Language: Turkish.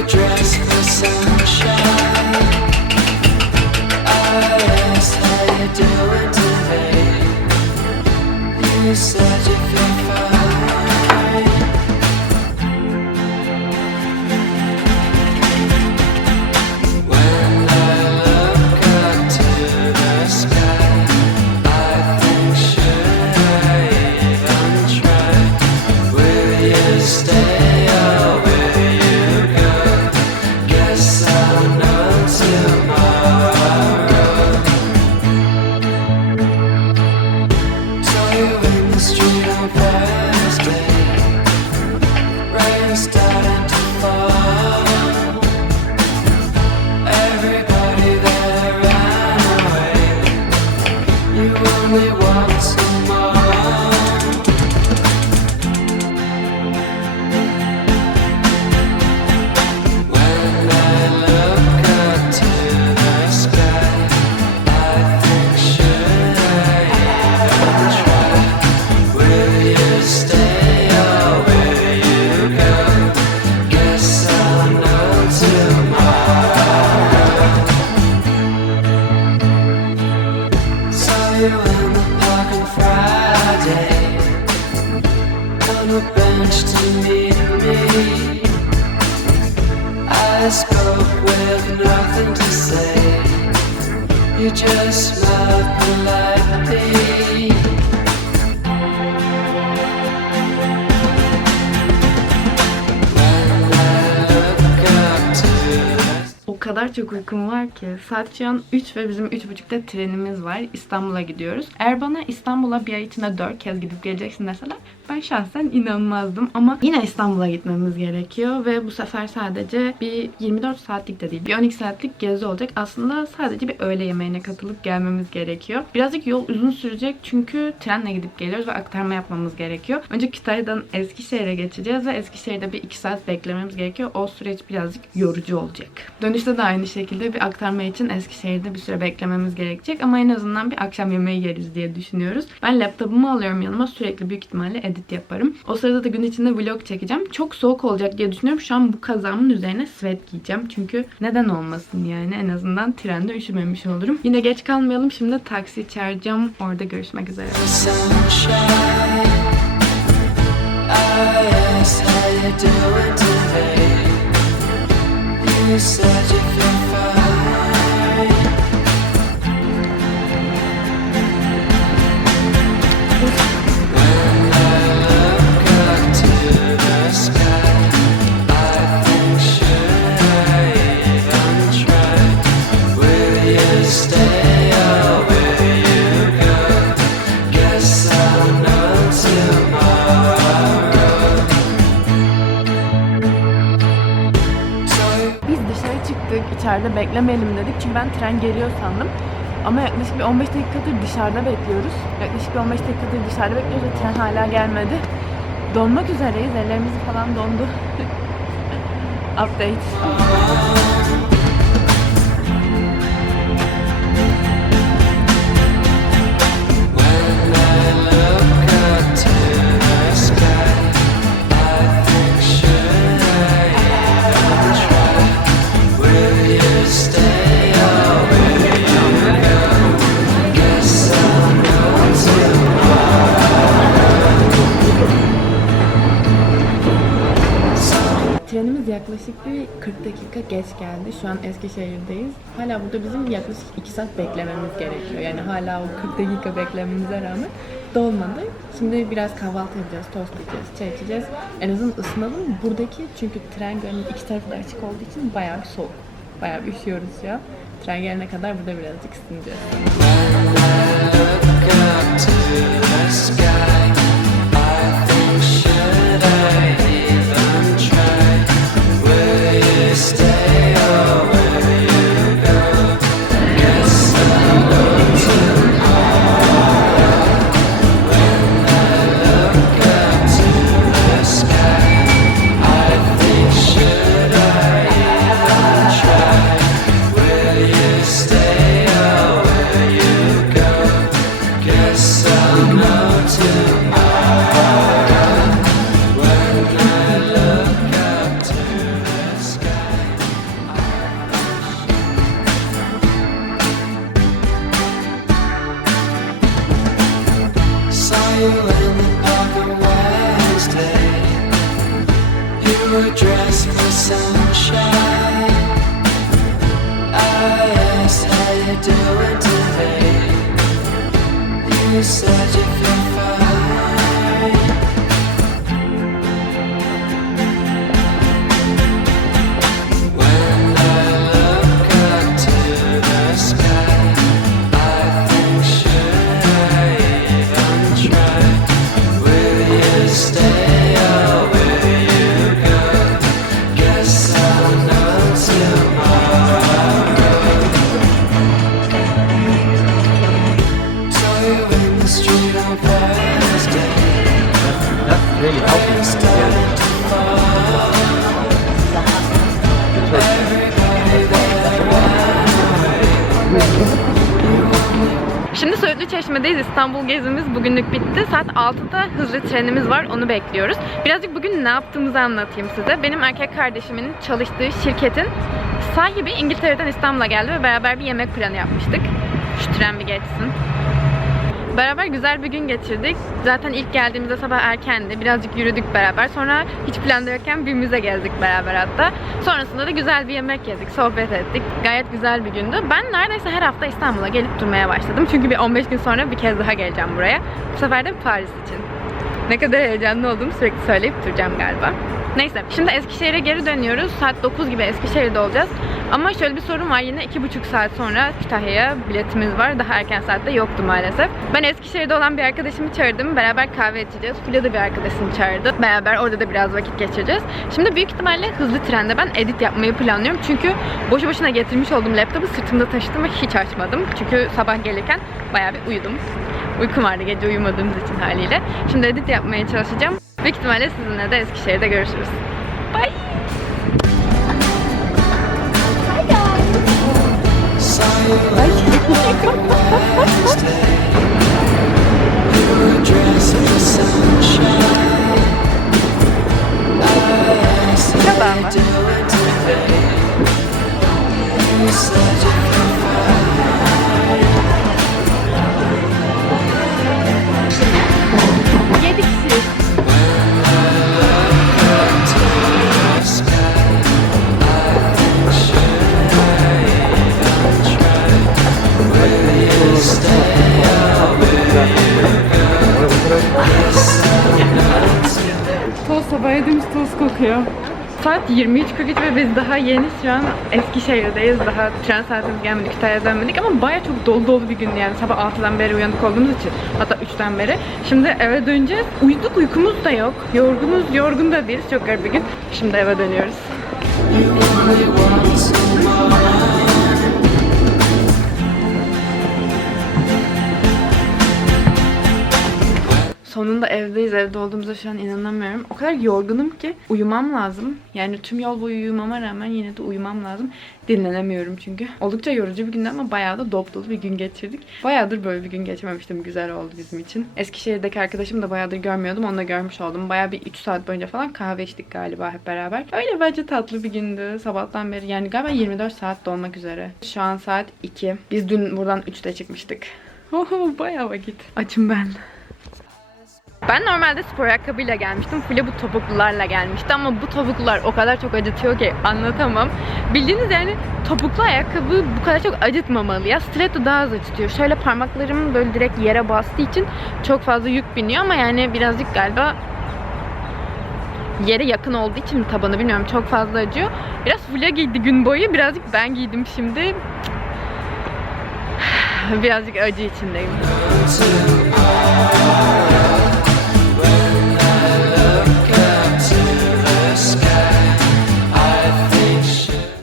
dress for sunshine. O kadar çok uykum var ki. Saat şu an 3 ve bizim 3.30'da trenimiz var. İstanbul'a gidiyoruz. Eğer bana İstanbul'a bir ay içinde 4 kez gidip geleceksin deseler ben şahsen inanmazdım. Ama yine İstanbul'a gitmemiz gerekiyor ve bu sefer sadece bir 24 saatlik de değil. Bir 12 saatlik gezi olacak. Aslında sadece bir öğle yemeğine katılıp gelmemiz gerekiyor. Birazcık yol uzun sürecek çünkü trenle gidip geliyoruz ve aktarma yapmamız gerekiyor. Önce Kütahya'dan Eskişehir'e geçeceğiz ve Eskişehir'de bir 2 saat beklememiz gerekiyor. O süreç birazcık yorucu olacak. Dönüşte de aynı şekilde bir aktarma için Eskişehir'de bir süre beklememiz gerekecek ama en azından bir akşam yemeği yeriz diye düşünüyoruz. Ben laptopumu alıyorum yanıma sürekli büyük ihtimalle edit yaparım. O sırada da gün içinde vlog çekeceğim. Çok soğuk olacak diye düşünüyorum. Şu an bu kazağımın üzerine sweat giyeceğim. Çünkü neden olmasın yani en azından trende üşümemiş olurum. Yine geç kalmayalım. Şimdi taksi çağıracağım. Orada görüşmek üzere. You said you içeride beklemeyelim dedik. Çünkü ben tren geliyor sandım. Ama yaklaşık bir 15 dakikadır dışarıda bekliyoruz. Yaklaşık bir 15 dakikadır dışarıda bekliyoruz ve tren hala gelmedi. Donmak üzereyiz. Ellerimiz falan dondu. Update. Şu an Eskişehir'deyiz. Hala burada bizim yaklaşık 2 saat beklememiz gerekiyor. Yani hala o 40 dakika beklememize rağmen dolmadı. Şimdi biraz kahvaltı yapacağız, tost yiyeceğiz, çay içeceğiz. En azından ısınalım. Buradaki çünkü tren gölünün iki tarafı da açık olduğu için bayağı bir soğuk. Bayağı bir üşüyoruz ya. Tren gelene kadar burada birazcık ısınacağız. Really to fall. Everybody Şimdi Söğütlü Çeşme'deyiz. İstanbul gezimiz bugünlük bitti. Saat 6'da hızlı trenimiz var. Onu bekliyoruz. Birazcık bugün ne yaptığımızı anlatayım size. Benim erkek kardeşimin çalıştığı şirketin sahibi İngiltere'den İstanbul'a geldi ve beraber bir yemek planı yapmıştık. Şu tren bir geçsin. Beraber güzel bir gün geçirdik. Zaten ilk geldiğimizde sabah erkendi. Birazcık yürüdük beraber. Sonra hiç planda yokken bir müze gezdik beraber hatta. Sonrasında da güzel bir yemek yedik, sohbet ettik. Gayet güzel bir gündü. Ben neredeyse her hafta İstanbul'a gelip durmaya başladım. Çünkü bir 15 gün sonra bir kez daha geleceğim buraya. Bu sefer de Paris için. Ne kadar heyecanlı olduğumu sürekli söyleyip duracağım galiba. Neyse şimdi Eskişehir'e geri dönüyoruz. Saat 9 gibi Eskişehir'de olacağız. Ama şöyle bir sorun var yine 2,5 saat sonra Kütahya'ya biletimiz var. Daha erken saatte yoktu maalesef. Ben Eskişehir'de olan bir arkadaşımı çağırdım. Beraber kahve içeceğiz. Fulya da bir arkadaşını çağırdı. Beraber orada da biraz vakit geçireceğiz. Şimdi büyük ihtimalle hızlı trende ben edit yapmayı planlıyorum. Çünkü boşu boşuna getirmiş olduğum laptopu sırtımda taşıdım ve hiç açmadım. Çünkü sabah gelirken bayağı bir uyudum. Uykum vardı gece uyumadığımız için haliyle. Şimdi edit yapmaya çalışacağım. Büyük ihtimalle sizinle de Eskişehir'de görüşürüz. Bye! saw you Wednesday. Saat 23.43 ve biz daha yeni şu an Eskişehir'deyiz. Daha tren saatimiz gelmedi, Kütahya'ya dönmedik ama baya çok dolu dolu bir gündü yani. Sabah 6'dan beri uyanık olduğumuz için. Hatta 3'ten beri. Şimdi eve döneceğiz. Uyuduk uykumuz da yok. Yorgunuz, yorgun da değiliz. Çok garip bir gün. Şimdi eve dönüyoruz. Sonunda evdeyiz. Evde olduğumuza şu an inanamıyorum. O kadar yorgunum ki uyumam lazım. Yani tüm yol boyu uyumama rağmen yine de uyumam lazım. Dinlenemiyorum çünkü. Oldukça yorucu bir gündü ama bayağı da dop dolu bir gün geçirdik. Bayağıdır böyle bir gün geçirmemiştim. Güzel oldu bizim için. Eskişehir'deki arkadaşımı da bayağıdır görmüyordum. Onu da görmüş oldum. Bayağı bir 3 saat boyunca falan kahve içtik galiba hep beraber. Öyle bence tatlı bir gündü. Sabahtan beri yani galiba 24 saat dolmak üzere. Şu an saat 2. Biz dün buradan 3'te çıkmıştık. Oho bayağı vakit. Açım ben. Ben normalde spor ayakkabıyla gelmiştim. File bu topuklularla gelmişti ama bu topuklular o kadar çok acıtıyor ki anlatamam. Bildiğiniz yani topuklu ayakkabı bu kadar çok acıtmamalı ya. Stiletto daha az acıtıyor. Şöyle parmaklarım böyle direkt yere bastığı için çok fazla yük biniyor ama yani birazcık galiba yere yakın olduğu için tabanı bilmiyorum çok fazla acıyor. Biraz Fulya giydi gün boyu birazcık ben giydim şimdi. Birazcık acı içindeyim.